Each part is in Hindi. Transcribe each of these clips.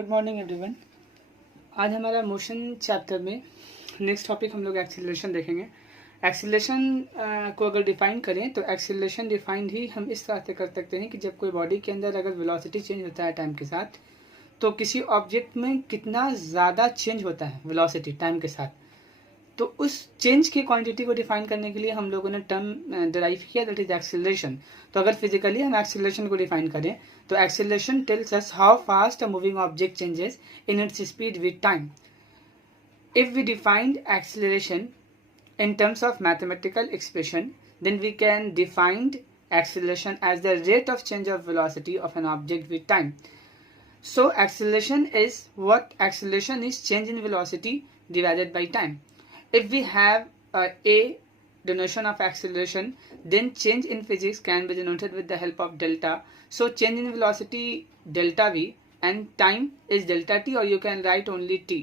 Good morning everyone. आज हमारा मोशन चैप्टर में नेक्स्ट टॉपिक हम लोग एक्सीलरेशन देखेंगे। एक्सीलरेशन को अगर डिफाइन करें तो एक्सीलरेशन डिफाइंड ही हम इस तरह से कर सकते हैं कि जब कोई बॉडी के अंदर अगर वेलोसिटी चेंज होता है टाइम के साथ, तो किसी ऑब्जेक्ट में कितना ज़्यादा चेंज होता है वेलोसिटी टाइम के साथ, तो उस चेंज की क्वांटिटी को डिफाइन करने के लिए हम लोगों ने टर्म डिराइव किया, दैट इज एक्सीलरेशन। तो अगर फिजिकली हम एक्सीलरेशन को डिफाइन करें तो acceleration tells us how fast a moving object changes in its speed with time. If we defined acceleration in terms of mathematical expression, then we can define acceleration as the rate of change of velocity of an object with time. So acceleration is change in velocity divided by time. If we have a denotation of acceleration, then change in physics can be denoted with the help of delta. So change in velocity delta v and time is delta t, or you can write only t.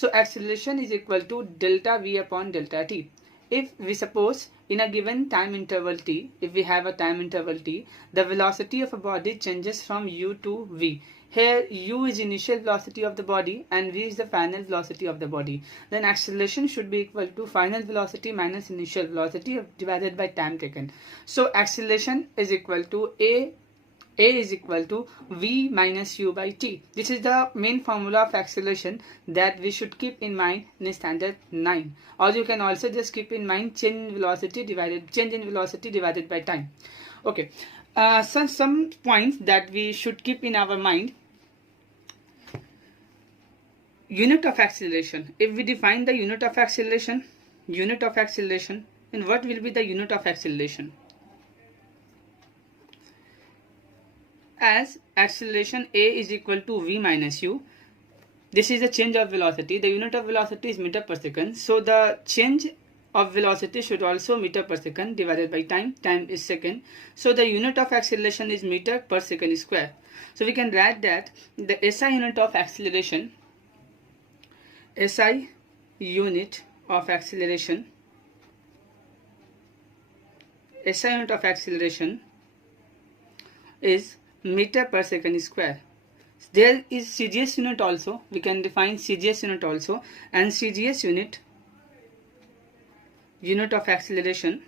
So acceleration is equal to delta v upon delta t. If we suppose in a given time interval t, if we have a time interval t, the velocity of a body changes from u to v. Here u is initial velocity of the body and v is the final velocity of the body. Then acceleration should be equal to final velocity minus initial velocity divided by time taken. So acceleration is equal to a is equal to v minus u by t. This is the main formula of acceleration that we should keep in mind in standard 9. Or you can also just keep in mind change in velocity divided by time. Okay. Some points that we should keep in our mind. Unit of acceleration. If we define the unit of acceleration, then what will be the unit of acceleration? As acceleration a is equal to v minus u, this is the change of velocity. The unit of velocity is meter per second, so the change of velocity should also meter per second divided by time. Time is second, so the unit of acceleration is meter per second square. So we can write that the SI unit of acceleration is meter per second square. There is CGS unit also. We can define CGS unit also, and CGS unit of acceleration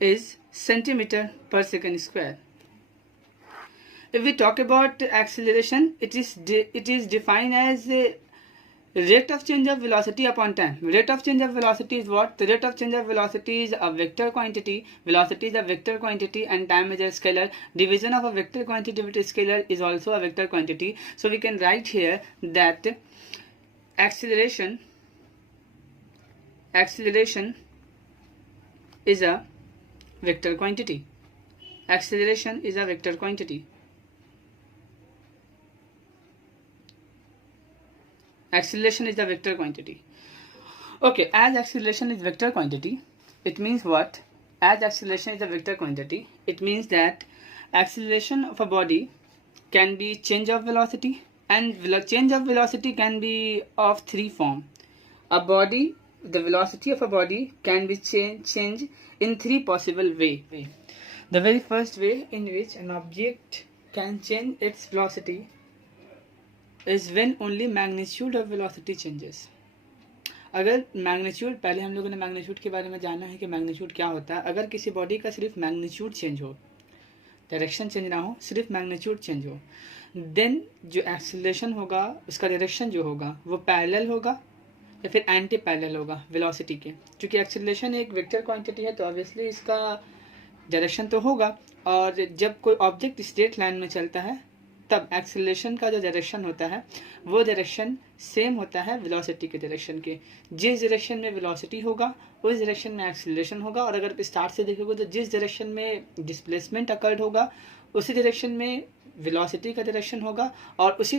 is centimeter per second square. If we talk about acceleration, it is defined as a rate of change of velocity upon time. Rate of change of velocity is what? The rate of change of velocity is a vector quantity. Velocity is a vector quantity and time is a scalar. Division of a vector quantity with a scalar is also a vector quantity. So we can write here that acceleration is a vector quantity. Acceleration is a vector quantity. Acceleration is the vector quantity. Okay, as acceleration is vector quantity, it means what? As acceleration is a vector quantity, it means that acceleration of a body can be change of velocity, and change of velocity can be of three forms. The velocity of a body can be changed in three possible ways. The very first way in which an object can change its velocity is when only magnitude of velocity changes. अगर मैग्नीट्यूड, पहले हम लोगों ने मैग्नीट्यूड के बारे में जाना है कि मैग्नीट्यूड क्या होता है। अगर किसी बॉडी का सिर्फ मैग्नीट्यूड चेंज हो, डायरेक्शन चेंज ना हो, सिर्फ मैग्नीट्यूड चेंज हो, देन जो एक्सीलरेशन होगा उसका डायरेक्शन जो होगा वो पैरेलल होगा या फिर एंटी पैरेलल होगा वेलोसिटी के। क्योंकि एक्सीलरेशन एक वेक्टर क्वांटिटी है तो ऑब्वियसली इसका डायरेक्शन तो होगा, और जब कोई ऑब्जेक्ट स्ट्रेट लाइन में चलता है तब एक्सीलरेशन का जो डायरेक्शन होता है वो डायरेक्शन सेम होता है वेलोसिटी के डायरेक्शन के। जिस डायरेक्शन में वेलोसिटी होगा उस डायरेक्शन में एक्सीलरेशन होगा, और अगर स्टार्ट से देखोगे तो जिस डायरेक्शन में डिस्प्लेसमेंट अकर्ड होगा उसी डायरेक्शन में वेलोसिटी का डायरेक्शन होगा, और वही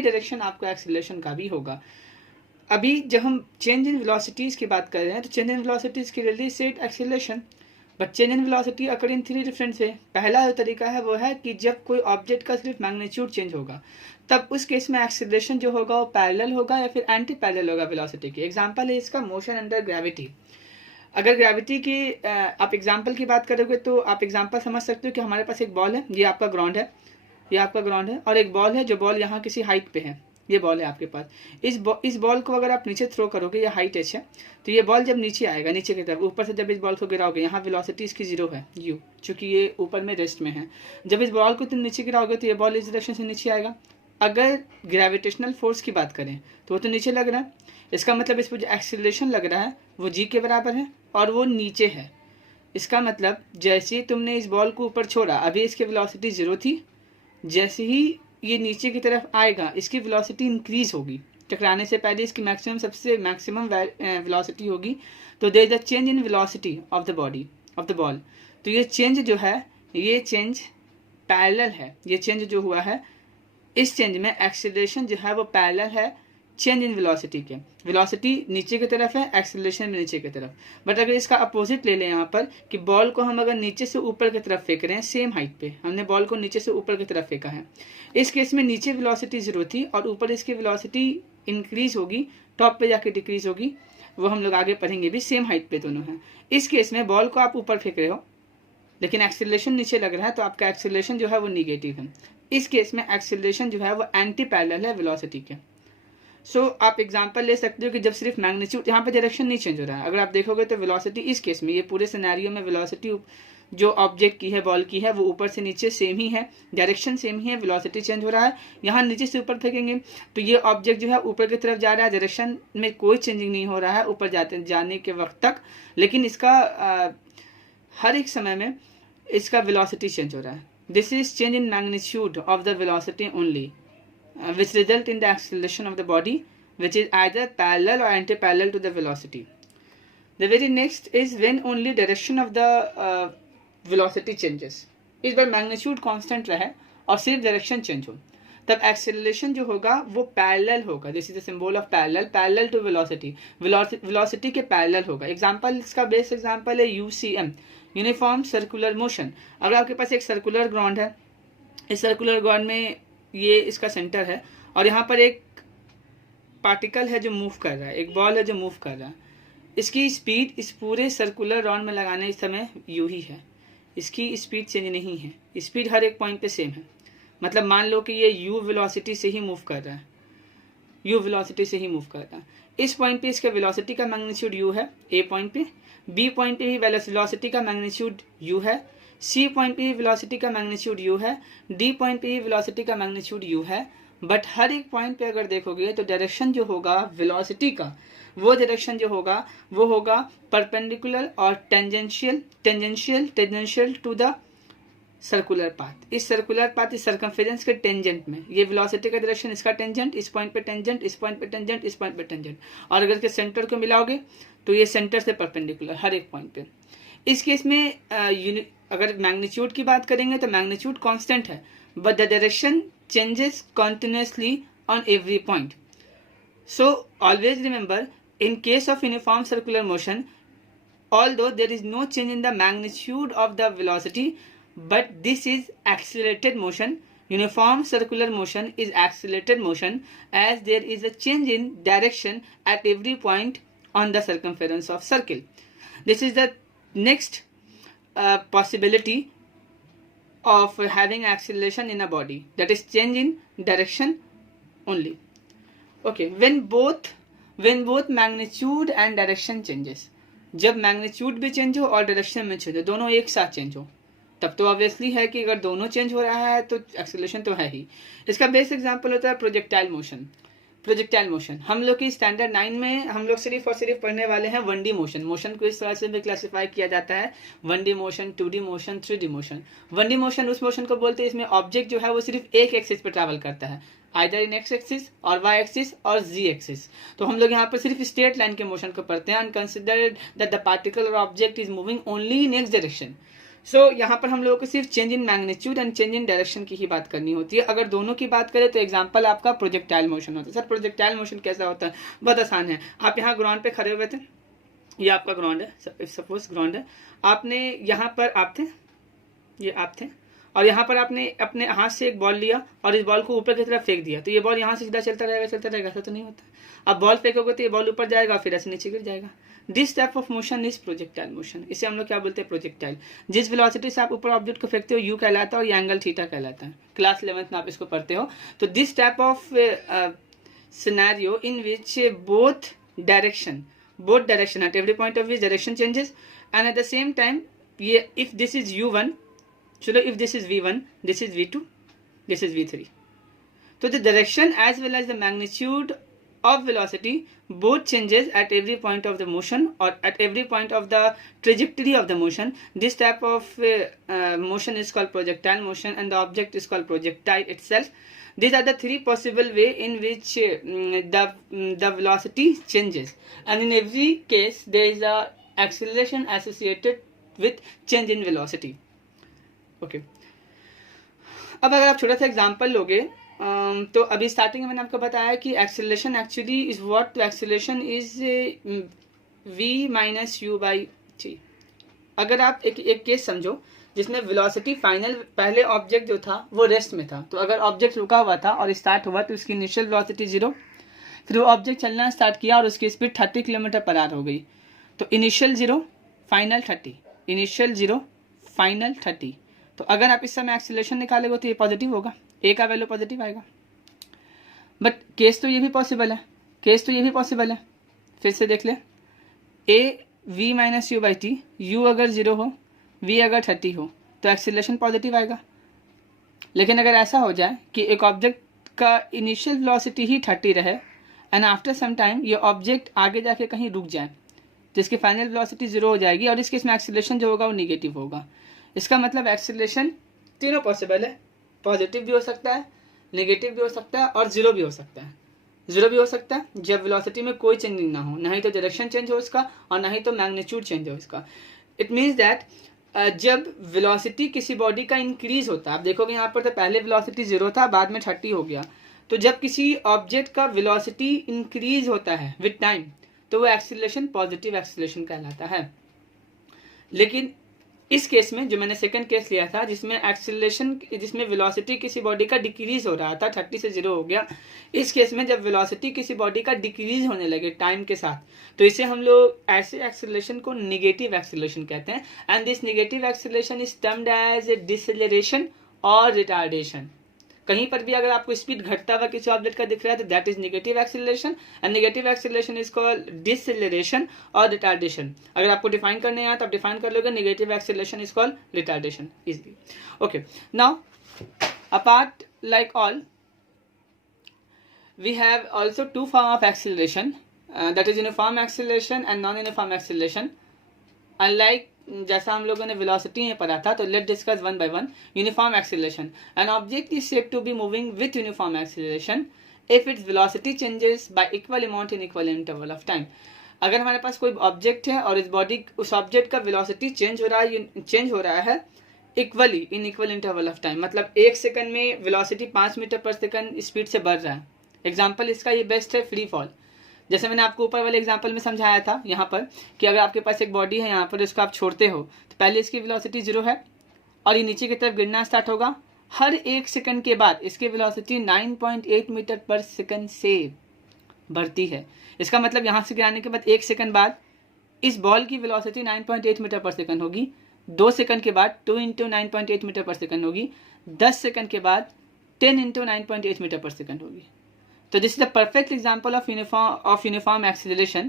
डायरेक्शन आपको एक्सीलरेशन का भी होगा। अभी जब हम चेंज इन वेलोसिटीज़ की बात कर रहे हैं तो चेंज इन वेलोसिटीज़ की related set acceleration, but change in velocity occur in three different way. पहला जो तरीका है वो है कि जब कोई ऑब्जेक्ट का सिर्फ मैग्नीट्यूड चेंज होगा तब उस केस में एक्सीलरेशन जो होगा वो पैरेलल होगा या फिर एंटी पैरेलल होगा वेलोसिटी के। एग्जांपल है इसका मोशन अंडर ग्रेविटी। अगर ग्रेविटी की आप एग्जांपल की बात करोगे तो आप एग्जांपल समझ सकते हो कि हमारे पास एक बॉल है, ये आपका ग्राउंड है, ये आपका ग्राउंड है, और एक बॉल है जो बॉल यहाँ किसी हाइट पे है, ये बॉल है आपके पास। इस बॉल को अगर आप नीचे थ्रो करोगे, ये हाइट एच है, तो ये बॉल जब नीचे आएगा, नीचे की तरफ, ऊपर से जब इस बॉल को गिराओगे, यहाँ वेलोसिटी इसकी 0 है u, चूंकि ये ऊपर में रेस्ट में है। जब इस बॉल को तुम नीचे गिराओगे तो ये बॉल इस डायरेक्शन से नीचे आएगा। अगर ग्रेविटेशनल फोर्स की बात करें तो वो तो नीचे लग रहा है, इसका मतलब इस पर जो एक्सीलरेशन लग रहा है वो g के बराबर है और वो नीचे है। इसका मतलब जैसे ही तुमने इस बॉल को ऊपर छोड़ा, अभी इसकी वेलोसिटी 0 थी, जैसे ही ये नीचे की तरफ आएगा इसकी वेलोसिटी इंक्रीज होगी, टकराने से पहले इसकी मैक्सिमम वेलोसिटी होगी। तो there is a change in velocity of the body of the ball. तो ये चेंज जो है, ये चेंज पैरेलल है, ये चेंज जो हुआ है, इस चेंज में एक्सीलरेशन जो है वो पैरेलल है चेंज इन वेलोसिटी के। वेलोसिटी नीचे की तरफ है, एक्सीलरेशन भी नीचे की तरफ। बट अगर इसका अपोजिट ले लें यहाँ पर, कि बॉल को हम अगर नीचे से ऊपर की तरफ फेंक रहे हैं, सेम हाइट पे हमने बॉल को नीचे से ऊपर की तरफ फेंका है, इस केस में नीचे वेलोसिटी 0 थी और ऊपर इसकी वेलोसिटी इंक्रीज होगी, टॉप पे जाके डिक्रीज होगी, वो हम लोग आगे पढ़ेंगे भी, सेम हाइट पे दोनों हैं। इस केस में बॉल को आप ऊपर फेंक रहे हो लेकिन एक्सीलरेशन नीचे लग रहा है, तो आपका एक्सीलरेशन जो है वो निगेटिव है। इस केस में एक्सीलरेशन जो है वो एंटी पैरेलल है वेलोसिटी के। सो आप एग्जांपल ले सकते हो कि जब सिर्फ मैग्नीट्यूड, यहाँ पे डायरेक्शन नहीं चेंज हो रहा है, अगर आप देखोगे तो वेलोसिटी इस केस में, ये पूरे सिनेरियो में वेलोसिटी जो ऑब्जेक्ट की है, बॉल की है, वो ऊपर से नीचे सेम ही है, डायरेक्शन सेम ही है, वेलोसिटी चेंज हो रहा है। यहाँ नीचे से ऊपर फेंकेंगे तो ये ऑब्जेक्ट जो है ऊपर की तरफ जा रहा है, डायरेक्शन में कोई चेंजिंग नहीं हो रहा है ऊपर जाने के वक्त तक, लेकिन इसका हर एक समय में इसका वेलोसिटी चेंज हो रहा है। This is change in magnitude of the velocity only, which result in the acceleration of the body, which is either parallel or anti-parallel to the velocity. The very next is when only direction of the velocity changes. इस बार magnitude constant रहे और सिर्फ डायरेक्शन चेंज हो, तब एक्सेलरेशन जो होगा वो पैरेलल होगा। This is the symbol of parallel to velocity, velocity के पैरेलल होगा। एग्जांपल, इसका बेस्ट एग्जांपल है यूसीएम, यूनिफॉर्म सर्कुलर मोशन। अगर आपके पास एक सर्कुलर ग्राउंड है, इस सर्कुलर ग्राउंड में ये इसका सेंटर है और यहाँ पर एक पार्टिकल है जो मूव कर रहा है, एक बॉल है जो मूव कर रहा है। इसकी स्पीड इस पूरे सर्कुलर राउंड में लगाने इस समय यू ही है, इसकी स्पीड चेंज नहीं है, स्पीड हर एक पॉइंट पे सेम है। मतलब मान लो कि ये यू वेलोसिटी से ही मूव कर रहा है, यू वेलोसिटी से ही मूव कर रहा है। इस पॉइंट पे इसका वेलोसिटी का मैग्नीट्यूड यू है, ए पॉइंट पे, बी पॉइंट पे भी वेलोसिटी का मैग्नीट्यूड यू है, सी पॉइंट पे भी वेलोसिटी का मैग्नीट्यूड यू है, डी पॉइंट पे भी वेलोसिटी का मैग्नीट्यूड यू है। बट हर एक पॉइंट पे अगर देखोगे तो डायरेक्शन जो होगा वेलोसिटी का, वो डायरेक्शन जो होगा वो होगा परपेंडिकुलर और tangential to the circular path. इस सर्कुलर पाथ, इस सर्कमफेरेंस के टेंजेंट में ये वेलोसिटी का डायरेक्शन, इसका टेंजेंट, इस पॉइंट पे टेंजेंट, इस पॉइंट पे टेंजेंट, इस पॉइंट पे टेंजेंट, और अगर इसके सेंटर को मिलाओगे तो ये सेंटर से परपेंडिकुलर हर एक पॉइंट पे। इस केस में अगर मैग्नीट्यूड की बात करेंगे तो मैग्नीट्यूड कांस्टेंट है, but the direction changes continuously on every point. So always remember, in case of uniform circular motion, although there is no change in the magnitude of the velocity, but this is accelerated motion. Uniform circular motion is accelerated motion as there is a change in direction at every point on the circumference of circle. This is the next possibility of having acceleration in a body, that is change in direction only. Okay, when both magnitude and direction changes, जब मैग्नीट्यूड भी चेंज हो और डायरेक्शन में चेंज हो, दोनों एक साथ चेंज हो, तब तो ऑब्वियसली है कि अगर दोनों चेंज हो रहा है तो एक्सेलरेशन तो है ही। इसका बेस्ट एग्जांपल होता है प्रोजेक्टाइल मोशन। प्रोजेक्टाइल मोशन हम लोग की स्टैंडर्ड 9 में हम लोग सिर्फ और सिर्फ पढ़ने वाले हैं 1D मोशन। मोशन को इस तरह से भी क्लासिफाई किया जाता है 1D motion, 2D motion, 3D motion. 1D motion उस मोशन को बोलते हैं इसमें ऑब्जेक्ट जो है वो सिर्फ एक एक्सिस पे ट्रैवल करता है, आइदर इन एक्स एक्सिस और वाई एक्सिस और जी एक्सिस। तो हम लोग यहाँ पर सिर्फ स्ट्रेट लाइन के मोशन को पढ़ते हैं, and consider that the particle और object is moving only in X direction. So यहाँ पर हम लोगों को सिर्फ change in magnitude and change in direction की ही बात करनी होती है। अगर दोनों की बात करें तो एग्जांपल आपका प्रोजेक्टाइल मोशन होता है। सर प्रोजेक्टाइल मोशन कैसा होता है? बहुत आसान है। आप यहाँ ग्राउंड पे खड़े हुए थे, ये आपका ग्राउंड है, सपोज ग्राउंड है, आपने यहाँ पर आप थे, ये आप थे, और यहाँ पर आपने अपने हाथ से एक बॉल लिया और इस बॉल को ऊपर की तरफ फेंक दिया, तो ये बॉल यहाँ से सीधा चलता रहेगा, ऐसा तो नहीं होता। अब बॉल फेंकोगे तो ये बॉल ऊपर जाएगा फिर ऐसे नीचे गिर जाएगा। This type of motion is projectile motion. इसे हम लोग क्या बोलते हैं? प्रोजेक्टाइल। जिस वेलोसिटी से आप ऊपर ऑब्जेक्ट को फेंकते हो यू कहलाता है और ये एंगल थीटा कहलाता है। क्लास 11th में आप इसको पढ़ते हो। तो this type of scenario in which both direction at every point of view direction changes, and at the same time ये if this is u1, चलो if this is v1, this is v2, this is v3, तो the direction as well as the magnitude of velocity both changes at every point of the motion or at every point of the trajectory of the motion. This type of motion is called projectile motion, and the object is called projectile itself. These are the three possible way in which the velocity changes, and in every case there is a acceleration associated with change in velocity. Okay. अब अगर आप छोटा सा एग्जांपल लोगे तो अभी स्टार्टिंग में मैंने आपको बताया कि acceleration actually is what acceleration is v minus you by T. अगर आप एक केस समझो जिसमें वेलोसिटी फाइनल पहले ऑब्जेक्ट जो था वो रेस्ट में था, तो अगर ऑब्जेक्ट रुका हुआ था और स्टार्ट हुआ तो उसकी इनिशियल वेलोसिटी 0, फिर वो ऑब्जेक्ट चलना स्टार्ट किया और उसकी स्पीड 30 किलोमीटर पर आवर हो गई। तो इनिशियल 0 फाइनल 30, इनिशियल 0 फाइनल 30। तो अगर आप इस समय एक्सेलरेशन निकालोगे तो ये पॉजिटिव होगा, ए का वैल्यू पॉजिटिव आएगा। बट केस तो ये भी पॉसिबल है, फिर से देख ले, ए v minus you by T, you अगर 0 हो v अगर 30 हो तो एक्सेलरेशन पॉजिटिव आएगा। लेकिन अगर ऐसा हो जाए कि एक ऑब्जेक्ट का इनिशियल वेलोसिटी ही 30 रहे एंड आफ्टर सम टाइम ये ऑब्जेक्ट आगे जाके कहीं रुक जाए तो इसकी फाइनल वेलोसिटी 0 हो जाएगी और इस केस में एक्सेलरेशन जो होगा वो निगेटिव होगा। इसका मतलब एक्सेलरेशन तीनों पॉसिबल है, पॉजिटिव भी हो सकता है, नेगेटिव भी हो सकता है और 0 भी हो सकता है। 0 भी हो सकता है जब वेलोसिटी में कोई चेंजिंग ना हो, ना ही तो डायरेक्शन चेंज हो इसका और ना ही तो मैग्नीट्यूड चेंज हो इसका। इट मीन्स दैट जब वेलोसिटी किसी बॉडी का इंक्रीज होता है, आप देखोगे यहाँ पर तो पहले वेलोसिटी 0 था, बाद में 30 हो गया, तो जब किसी ऑब्जेक्ट का वेलोसिटी इंक्रीज होता है विद टाइम तो वो एक्सीलरेशन पॉजिटिव एक्सीलरेशन कहलाता है। लेकिन इस केस में जो मैंने सेकंड केस लिया था जिसमें एक्सीलरेशन जिसमें वेलोसिटी किसी बॉडी का डिक्रीज हो रहा था, 30 से 0 हो गया, इस केस में जब वेलोसिटी किसी बॉडी का डिक्रीज होने लगे टाइम के साथ तो इसे हम लोग ऐसे एक्सीलरेशन को नेगेटिव एक्सीलरेशन कहते हैं। And this negative acceleration is termed as deceleration और रिटार्डेशन। कहीं पर भी अगर आपको स्पीड घटता हुआ किसी ऑब्जेक्ट का दिख रहा है तो that is negative acceleration, and negative acceleration is called deceleration और रिटार्डेशन। अगर आपको डिफाइन करने आया तो आप डिफाइन कर लोगे, negative acceleration is called retardation easily. Okay, now apart like all we have also two form of acceleration, that is uniform acceleration and non-uniform acceleration. Unlike जैसा हम लोगों ने वेलोसिटी में पढ़ा था, तो let discuss one by one. Uniform acceleration, an object is said to be moving with uniform acceleration if its velocity changes by equal amount in equal interval of time. अगर हमारे पास कोई ऑब्जेक्ट है और उस ऑब्जेक्ट का वेलोसिटी चेंज हो रहा है equally in equal interval of time, मतलब 1 सेकंड में वेलोसिटी 5 मीटर पर सेकंड स्पीड से बढ़ रहा है। एग्जाम्पल इसका ये बेस्ट है फ्री फॉल। जैसे मैंने आपको ऊपर वाले एग्जाम्पल में समझाया था यहाँ पर कि अगर आपके पास एक बॉडी है यहाँ पर, इसको आप छोड़ते हो तो पहले इसकी वेलोसिटी 0 है और ये नीचे की तरफ गिरना स्टार्ट होगा। हर 1 सेकंड के बाद इसकी वेलोसिटी 9.8 मीटर पर सेकंड से बढ़ती है। इसका मतलब यहाँ से गिराने के बाद 1 सेकंड बाद इस बॉल की वेलोसिटी 9.8 मीटर पर सेकंड होगी, 2 सेकंड के बाद 2 इंटू 9.8 मीटर पर सेकंड होगी, 10 सेकंड के बाद 10 इंटू 9.8 मीटर पर सेकंड होगी। So this is the perfect example of uniform acceleration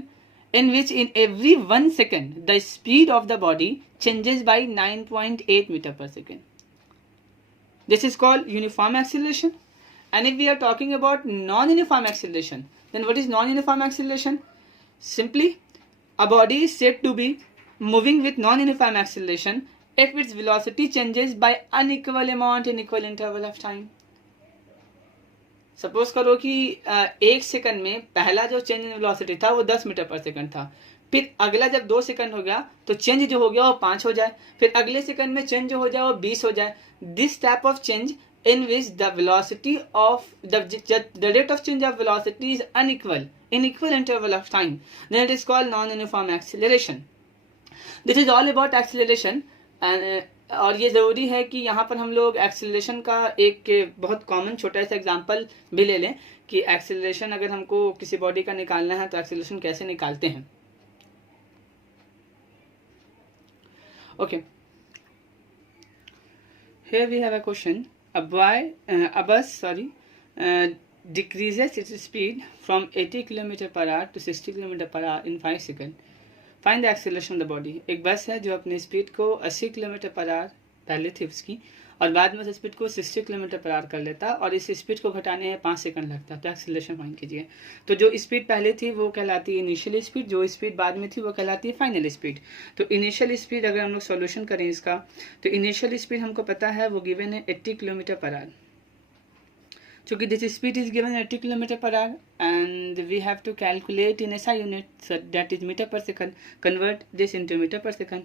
in which in every 1 second the speed of the body changes by 9.8 meter per second. This is called uniform acceleration. And if we are talking about non-uniform acceleration, then what is non-uniform acceleration? Simply, a body is said to be moving with non-uniform acceleration if its velocity changes by unequal amount in equal interval of time. Suppose करो कि 1 सेकंड में पहला जो चेंज इन वेलोसिटी था वो 10 मीटर पर सेकंड था, फिर अगला जब 2 सेकंड हो गया तो चेंज जो हो गया वो 5 हो जाए, फिर अगले सेकंड में चेंज जो हो जाए वो 20 हो जाए। This type of change in which the velocity of the rate of change of velocity is unequal in equal interval of time, then it is called non-uniform acceleration. This is all about acceleration. And और ये ज़रूरी है कि यहाँ पर हम लोग एक्सेलरेशन का एक बहुत कॉमन छोटा सा एग्जांपल भी ले लें कि एक्सेलरेशन अगर हमको किसी बॉडी का निकालना है तो एक्सेलरेशन कैसे निकालते हैं। Okay. Here we have a question. A bus decreases its speed from 80 km per hour to 60 km per hour in 5 seconds. Find the acceleration of the body. एक बस है जो अपनी स्पीड को 80 किलोमीटर पर आवर पहले थी उसकी, और बाद में उस स्पीड को 60 किलोमीटर पर आवर कर लेता, और इस स्पीड को घटाने में 5 सेकंड लगता है। तो एक्सीलरेशन फाइंड कीजिए। तो जो स्पीड पहले थी वो कहलाती है इनिशियल स्पीड, जो स्पीड बाद में थी वो कहलाती है फाइनल स्पीड। तो इनिशियल स्पीड अगर हम लोग सॉल्यूशन करें इसका, तो इनिशियल स्पीड हमको पता है वो गिवन है 80 किलोमीटर पर आवर। चूँकि this speed is given 80 kilometre per hour and we have to calculate in SI unit, that is metre पर second. Convert this into metre पर सेकंड।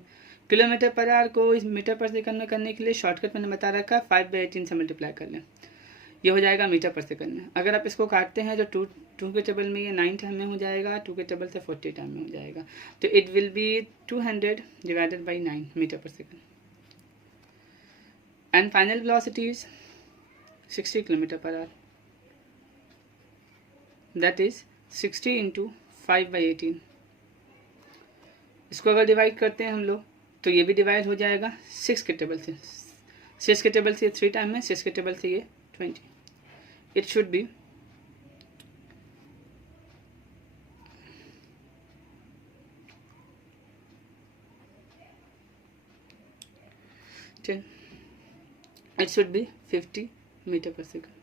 किलोमीटर पर आवर को इस मीटर पर सेकंड में करने के लिए शॉर्टकट मैंने बता रखा, 5/18 से मल्टीप्लाई कर लें, ये हो जाएगा मीटर पर सेकंड में। अगर आप इसको काटते हैं तो टू के टेबल में ये 9 टाइम में हो जाएगा, 2 के टेबल से 40 टाइम में हो जाएगा। तो it will be 200 divided by 9 metre पर second. And final velocity is 60 kilometre per hour, that is 60 into 5/18। इसको अगर डिवाइड करते हैं हम लोग तो ये भी डिवाइड हो जाएगा 6 के टेबल से। 6 के टेबल से 3 टाइम में, 6 के टेबल से ये 20। It should be 10, it should be 50 metre पर सेकंड।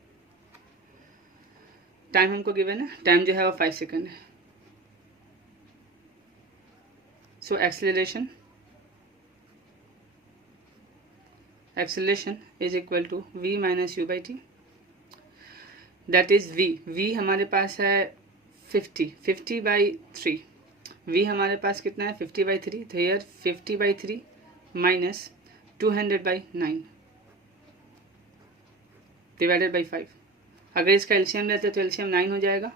टाइम हमको गिवन है, टाइम जो है वो 5 सेकंड है। So acceleration is equal to v minus u by t, that is v हमारे पास है 50/3। v हमारे पास कितना है 50/3, तो हियर 50/3 माइनस 200/9 डिवाइडेड बाई 5। अगर इसका एलसीएम लेते तो एलसीएम 9 हो जाएगा,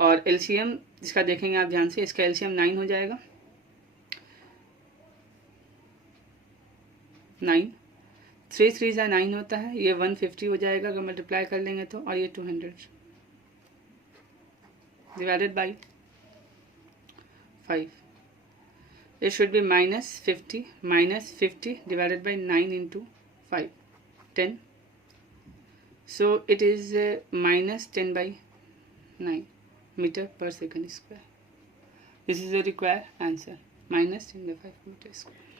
और एलसीएम इसका देखेंगे आप ध्यान से, इसका एलसीएम 9 हो जाएगा। 9 3 3 9 होता है, ये 150 हो जाएगा अगर मल्टीप्लाई कर लेंगे तो, और ये 200 divided by 5। It should be -50 divided by 9 into 5, 10। So it is -10/9 meter per second square. This is the required answer, -10/5 meter square.